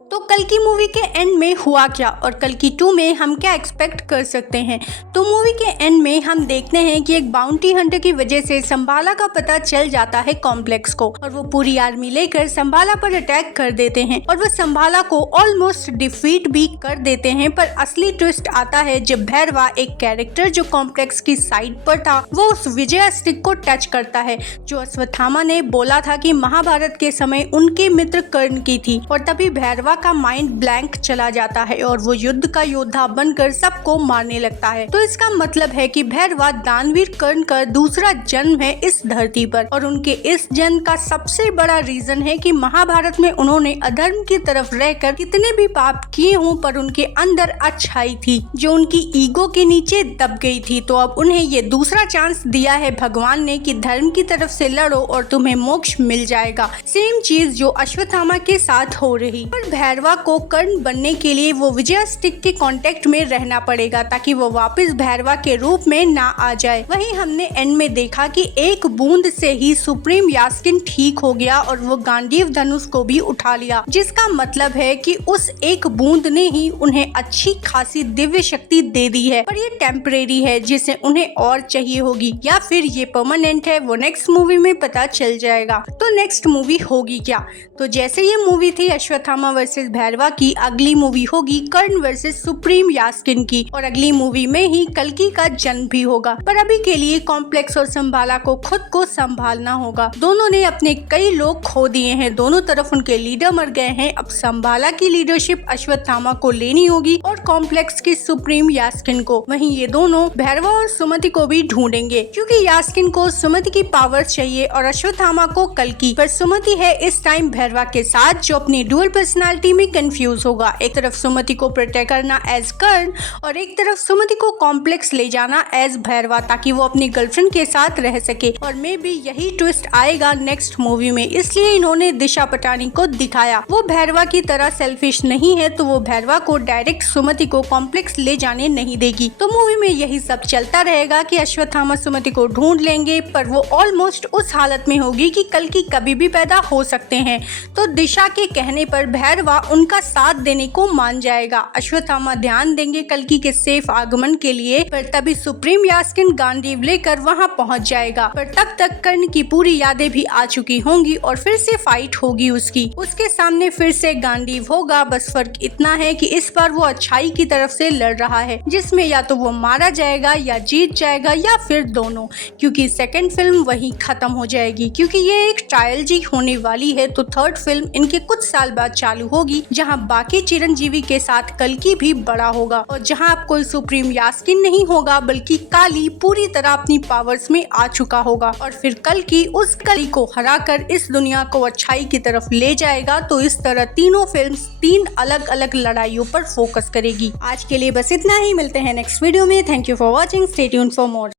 तो कल की मूवी के एंड में हुआ क्या और कल की 2 में हम क्या एक्सपेक्ट कर सकते हैं। तो मूवी के एंड में हम देखते हैं कि एक बाउंटी हंटर की वजह से संभाला का पता चल जाता है कॉम्प्लेक्स को और वो पूरी आर्मी लेकर संभाला पर अटैक कर देते हैं और वो संभाला को ऑलमोस्ट डिफीट भी कर देते हैं। पर असली ट्विस्ट आता है जब भैरवा, एक कैरेक्टर जो कॉम्प्लेक्स की साइड पर था, वो उस विजय स्टिक को टच करता है जो अश्वत्थामा ने बोला था कि महाभारत के समय उनके मित्र कर्ण की थी। और तभी भैरवा का माइंड ब्लैंक चला जाता है और वो युद्ध का योद्धा बनकर सबको मारने लगता है। तो इसका मतलब है कि भैरवा दानवीर कर्ण का दूसरा जन्म है इस धरती पर और उनके इस जन्म का सबसे बड़ा रीजन है कि महाभारत में उन्होंने अधर्म की तरफ रहकर कितने भी पाप किए हों पर उनके अंदर अच्छाई थी जो उनकी ईगो के नीचे दब गई थी। तो अब उन्हें ये दूसरा चांस दिया है भगवान ने कि धर्म की तरफ से लड़ो और तुम्हें मोक्ष मिल जाएगा। सेम चीज जो अश्वत्थामा के साथ हो रही। पर भैरवा को कर्ण बनने के लिए वो विजय स्टिक के कांटेक्ट में रहना पड़ेगा ताकि वो वापस भैरवा के रूप में ना आ जाए। वहीं हमने एंड में देखा कि एक बूंद से ही सुप्रीम यास्किन ठीक हो गया और वो गांडीव धनुष को भी उठा लिया, जिसका मतलब है कि उस एक बूंद ने ही उन्हें अच्छी खासी दिव्य शक्ति दे दी है। पर ये टेम्परेरी है जिसे उन्हें और चाहिए होगी या फिर ये परमानेंट है, वो नेक्स्ट मूवी में पता चल जाएगा। तो नेक्स्ट मूवी होगी क्या? तो जैसे ये मूवी थी अश्वत्थामा वर्सेस भैरवा की, अगली मूवी होगी कर्ण वर्सेस सुप्रीम यास्किन की और अगली मूवी में ही कल्कि का जन्म भी होगा। पर अभी के लिए कॉम्प्लेक्स और संभाला को खुद को संभालना होगा। दोनों ने अपने कई लोग खो दिए हैं, दोनों तरफ उनके लीडर मर गए हैं। अब संभाला की लीडरशिप अश्वत्थामा को लेनी होगी और कॉम्प्लेक्स की सुप्रीम यास्किन को। वहीं ये दोनों भैरवा और सुमति को भी ढूंढेंगे क्योंकि यास्किन को सुमति की पावर्स चाहिए और अश्वत्थामा को कल्कि। पर सुमति है इस टाइम भैरवा के साथ जो अपनी डुअल पर्सनालिटी में कंफ्यूज होगा। एक तरफ सुमति को प्रोटेक्ट करना एज कर्ण और एक तरफ सुमति को कॉम्प्लेक्स ले जाना एज भैरवा ताकि वो अपनी गर्लफ्रेंड के साथ रह सके। और मे भी यही ट्विस्ट आएगा नेक्स्ट मूवी में, इसलिए इन्होंने दिशा पटानी को दिखाया। वो भैरवा की तरह सेल्फिश नहीं है तो वो भैरवा को डायरेक्ट सुमति को कॉम्प्लेक्स ले जाने नहीं देगी। तो मूवी में यही सब चलता रहेगा कि अश्वत्थामा सुमति को ढूंढ लेंगे पर वो ऑलमोस्ट उस हालत में होगी कि कल्कि कभी भी पैदा हो सकते हैं। तो दिशा के कहने पर भैरवा उनका साथ देने को मान जाएगा। अश्वत्थामा ध्यान देंगे कल्कि के सेफ आगमन के लिए। पर तभी सुप्रीम यास्किन गांडीव लेकर वहां पहुंच जाएगा। पर तब तक कर्ण की पूरी यादें भी आ चुकी होंगी और फिर से फाइट होगी उसके सामने फिर से गांडीव होगा। बस फर्क इतना है कि इस बार वो अच्छाई की तरफ से लड़ रहा है जिसमें या तो वो मारा जाएगा या जीत जाएगा या फिर दोनों, क्योंकि सेकंड फिल्म वहीं खत्म हो जाएगी। क्योंकि ये एक ट्रायलजी होने वाली है तो थर्ड फिल्म इनके कुछ साल बाद चालू होगी जहां बाकी चिरंजीवी के साथ कल्कि भी बड़ा होगा और जहां अब कोई सुप्रीम यास्किन नहीं होगा बल्कि काली पूरी तरह अपनी पावर्स में आ चुका होगा और फिर कल्कि उस कली को हराकर इस दुनिया को अच्छाई की तरफ ले जाएगा। तो इस तरह तीनों फिल्म्स 3 अलग अलग लड़ाइयों पर फोकस करेगी। आज के लिए बस इतना ही, मिलते हैं नेक्स्ट वीडियो में। Thank you for watching, stay tuned for more.